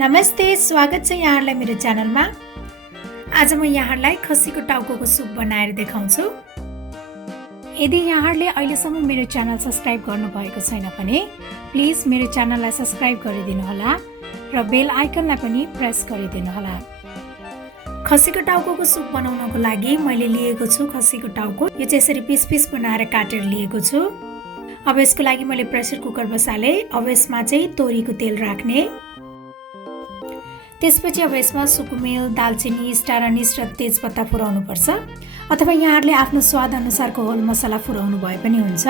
नमस्ते, स्वागत छ यहाँहरूलाई मेरो च्यानलमा। आज म यहाँहरूलाई खसीको टाउकोको सुप बनाएर देखाउँछु। यदि यहाँहरूले अहिलेसम्म मेरो च्यानल सब्स्क्राइब गर्नुभएको छैन भने प्लिज मेरो च्यानललाई सब्स्क्राइब गरिदिनु होला र बेल आइकनलाई पनि प्रेस गरिदिनु होला। खसीको टाउकोको सुप बनाउनको लागि मैले लिएको छु खसीको टाउको। यो चाहिँ यसरी पिस पिस बनाएर काटेर लिएको छु। अब यसको लागि मैले प्रेसर कुकर बसाले। अब यसमा चाहिँ तोरीको तेल राख्ने। त्यसपछि अब यसमा सुकुमेल, दालचिनी, स्टार अनिस र तेजपत्ता फुराउनु पर्छ, अथवा यहाँहरूले आफ्नो स्वाद अनुसारको होल मसला फुराउनु भए पनि हुन्छ।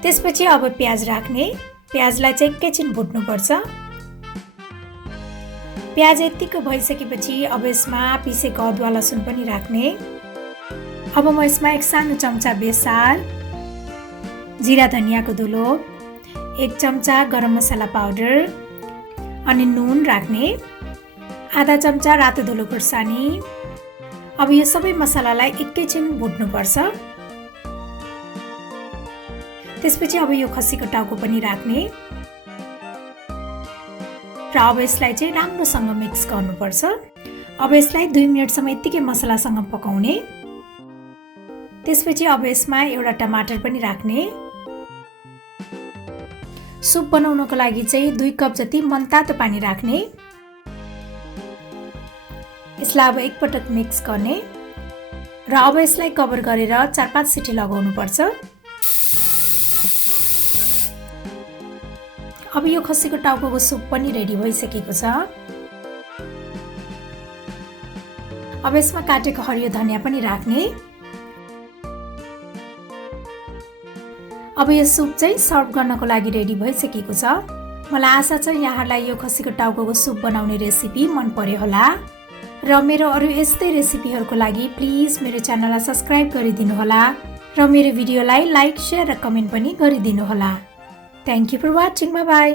त्यसपछि अब प्याज राख्ने। प्याजलाई चाहिँ एकैछिन भुट्नु पर्छ। प्याज यतिको भइसकेपछि अब यसमा पिसेको अदुवा लसुन पनि राख्ने। अब म यसमा एक सानो चम्चा बेसार, जिरा धनियाको धुलो, एक चम्चा गरम मसला पाउडर अनि नुन राख्ने, आधा चम्चा रातो धुलो खुर्सानी। अब यो सबै मसलालाई एकैछिन भुट्नु पर्छ। त्यसपछि अब यो खसीको टाउको पनि राख्ने र अब यसलाई चाहिँ राम्रोसँग मिक्स गर्नुपर्छ। अब यसलाई 2 मिनेटसम्म यतिकै मसलासँग पकाउने। त्यसपछि अब यसमा एउटा टमाटर पनि राख्ने। सुप बनाउनको लागि चाहिँ 2 कप जति मनतातो पानी राख्ने। यसलाई अब एकपटक मिक्स गर्ने र अब यसलाई कभर गरेर 4-5 सिटी लगाउनु पर्छ। अब यो खसीको टाउकोको सुप पनि रेडी भइसकेको छ। अब यसमा काटेको हरियो धनिया पनि राख्ने। अब यो सुप चाहिँ सर्भ गर्नको लागि रेडी भइसकेको छ। मलाई आशा छ यहाँहरूलाई यो खसीको टाउकोको सुप बनाउने रेसिपी मन पर्यो होला र मेरो अरू यस्तै रेसिपीहरूको लागि प्लिज मेरो च्यानललाई सब्स्क्राइब गरिदिनु होला र मेरो भिडियोलाई लाइक, शेयर र कमेन्ट पनि गरिदिनु होला। Thank you for watching. Bye by.